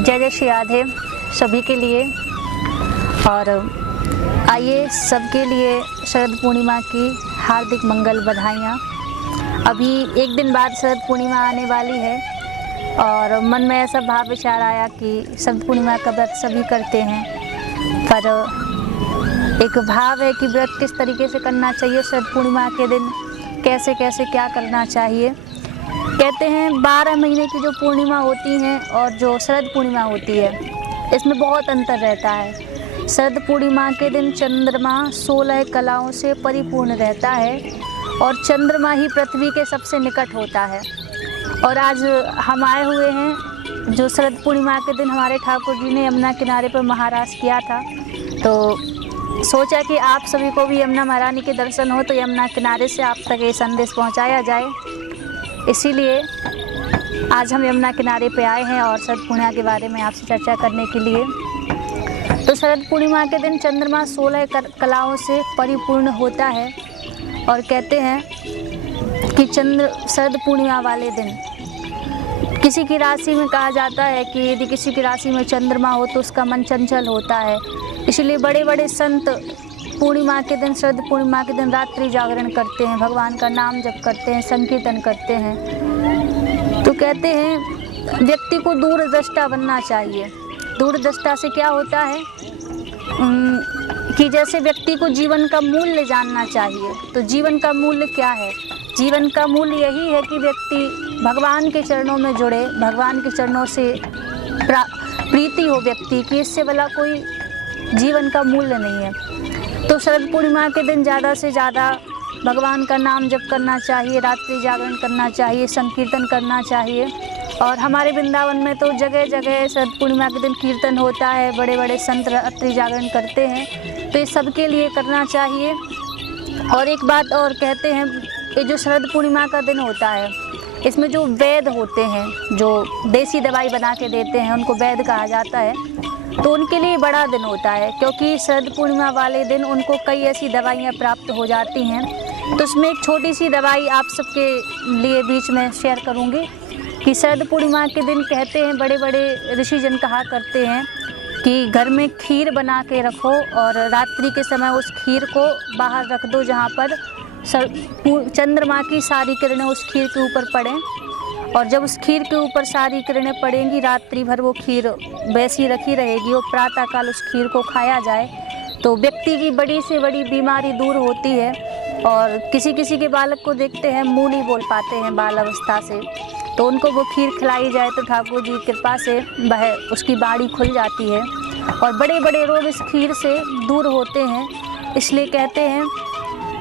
जय जय श्री राधे सभी के लिए। और आइए सबके लिए शरद पूर्णिमा की हार्दिक मंगल बधाइयाँ। अभी एक दिन बाद शरद पूर्णिमा आने वाली है और मन में ऐसा भाव विचार आया कि शरद पूर्णिमा का व्रत सभी करते हैं, पर एक भाव है कि व्रत किस तरीके से करना चाहिए, शरद पूर्णिमा के दिन कैसे कैसे क्या करना चाहिए। कहते हैं 12 महीने की जो पूर्णिमा होती हैं और जो शरद पूर्णिमा होती है, इसमें बहुत अंतर रहता है। शरद पूर्णिमा के दिन चंद्रमा 16 कलाओं से परिपूर्ण रहता है और चंद्रमा ही पृथ्वी के सबसे निकट होता है। और आज हम आए हुए हैं जो शरद पूर्णिमा के दिन हमारे ठाकुर जी ने यमुना किनारे पर महाराज किया था, तो सोचा कि आप सभी को भी यमुना महारानी के दर्शन हो तो यमुना किनारे से आप तक ये संदेश पहुंचाया जाए। इसीलिए आज हम यमुना किनारे पे आए हैं और शरद पूर्णिमा के बारे में आपसे चर्चा करने के लिए। तो शरद पूर्णिमा के दिन चंद्रमा 16 कलाओं से परिपूर्ण होता है और कहते हैं कि शरद पूर्णिमा वाले दिन किसी की राशि में कहा जाता है कि यदि किसी की राशि में चंद्रमा हो तो उसका मन चंचल होता है। इसलिए बड़े बड़े संत पूर्णिमा के दिन, शरद पूर्णिमा के दिन रात्रि जागरण करते हैं, भगवान का नाम जप करते हैं, संकीर्तन करते हैं। तो कहते हैं व्यक्ति को दूरदृष्टा बनना चाहिए। दूरदृष्टा से क्या होता है कि जैसे व्यक्ति को जीवन का मूल्य जानना चाहिए। तो जीवन का मूल्य क्या है? जीवन का मूल्य यही है कि व्यक्ति भगवान के चरणों में जुड़े, भगवान के चरणों से प्रीति हो व्यक्ति की, इससे भला कोई जीवन का मूल्य नहीं है। तो शरद पूर्णिमा के दिन ज़्यादा से ज़्यादा भगवान का नाम जप करना चाहिए, रात्रि जागरण करना चाहिए, संकीर्तन करना चाहिए। और हमारे वृंदावन में तो जगह जगह शरद पूर्णिमा के दिन कीर्तन होता है, बड़े बड़े संत रात्रि जागरण करते हैं, तो ये सबके लिए करना चाहिए। और एक बात और कहते हैं, ये जो शरद पूर्णिमा का दिन होता है, इसमें जो वैद्य होते हैं, जो देसी दवाई बना के देते हैं, उनको वैद्य कहा जाता है। तो उनके लिए बड़ा दिन होता है, क्योंकि शरद पूर्णिमा वाले दिन उनको कई ऐसी दवाइयाँ प्राप्त हो जाती हैं। तो उसमें एक छोटी सी दवाई आप सबके लिए बीच में शेयर करूँगी कि शरद पूर्णिमा के दिन कहते हैं, बड़े बड़े ऋषिजन कहा करते हैं कि घर में खीर बना के रखो और रात्रि के समय उस खीर को बाहर रख दो, जहाँ पर चंद्रमा की सारी किरणें उस खीर के ऊपर पड़ें। और जब उस खीर के ऊपर सारी किरणें पड़ेंगी, रात्रि भर वो खीर वैसी रखी रहेगी और प्रातःकाल उस खीर को खाया जाए तो व्यक्ति की बड़ी से बड़ी बीमारी दूर होती है। और किसी किसी के बालक को देखते हैं मुँह नहीं बोल पाते हैं बाल अवस्था से, तो उनको वो खीर खिलाई जाए तो ठाकुर जी की कृपा से वह उसकी बाड़ी खुल जाती है और बड़े बड़े रोग इस खीर से दूर होते हैं। इसलिए कहते हैं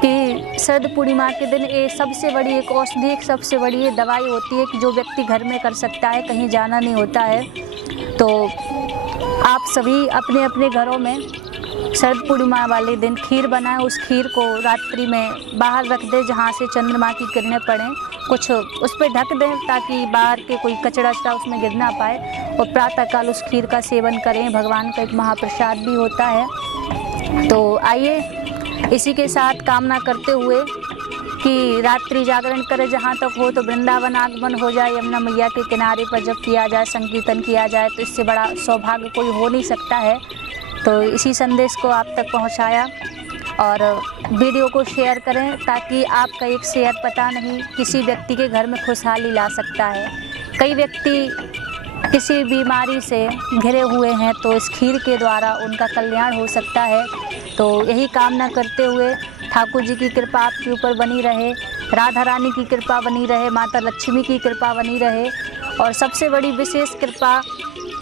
कि शरद पूर्णिमा के दिन ये सबसे बड़ी एक औषधि, सबसे बड़ी ये दवाई होती है कि जो व्यक्ति घर में कर सकता है, कहीं जाना नहीं होता है। तो आप सभी अपने अपने घरों में शरद पूर्णिमा वाले दिन खीर बनाएं, उस खीर को रात्रि में बाहर रख दें जहाँ से चंद्रमा की किरणें पड़ें, कुछ उस पर ढक दें ताकि बाहर के कोई कचरा वचरा उसमें गिर ना पाए, और प्रातःकाल उस खीर का सेवन करें। भगवान का एक महाप्रसाद भी होता है। तो आइए इसी के साथ कामना करते हुए कि रात्रि जागरण करें, जहाँ तक हो तो वृंदावन आगमन हो जाए, यमुना मैया के किनारे पर जब किया जाए, संकीर्तन किया जाए, तो इससे बड़ा सौभाग्य कोई हो नहीं सकता है। तो इसी संदेश को आप तक पहुँचाया और वीडियो को शेयर करें ताकि आपका एक शेयर पता नहीं किसी व्यक्ति के घर में खुशहाली ला सकता है। कई व्यक्ति किसी बीमारी से घिरे हुए हैं, तो इस खीर के द्वारा उनका कल्याण हो सकता है। तो यही कामना करते हुए ठाकुर जी की कृपा आपके ऊपर बनी रहे, राधा रानी की कृपा बनी रहे, माता लक्ष्मी की कृपा बनी रहे, और सबसे बड़ी विशेष कृपा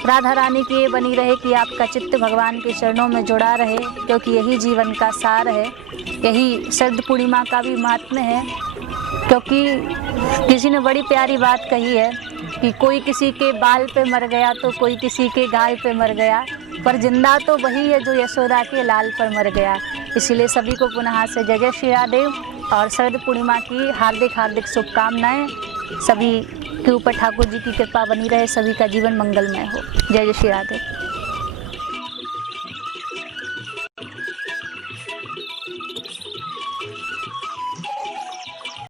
राधा रानी की ये बनी रहे कि आपका चित्त भगवान के चरणों में जुड़ा रहे, क्योंकि यही जीवन का सार है। यही शरद पूर्णिमा का भी महात्म्य है, क्योंकि किसी ने बड़ी प्यारी बात कही है कि कोई किसी के बाल पे मर गया तो कोई किसी के गाल पे मर गया, पर जिंदा तो वही है जो यशोदा के लाल पर मर गया। इसीलिए सभी को पुनः से जय जय श्री राधे और शरद पूर्णिमा की हार्दिक हार्दिक शुभकामनाएं। सभी के ऊपर ठाकुर जी की कृपा बनी रहे, सभी का जीवन मंगलमय हो। जय जय श्री राधे।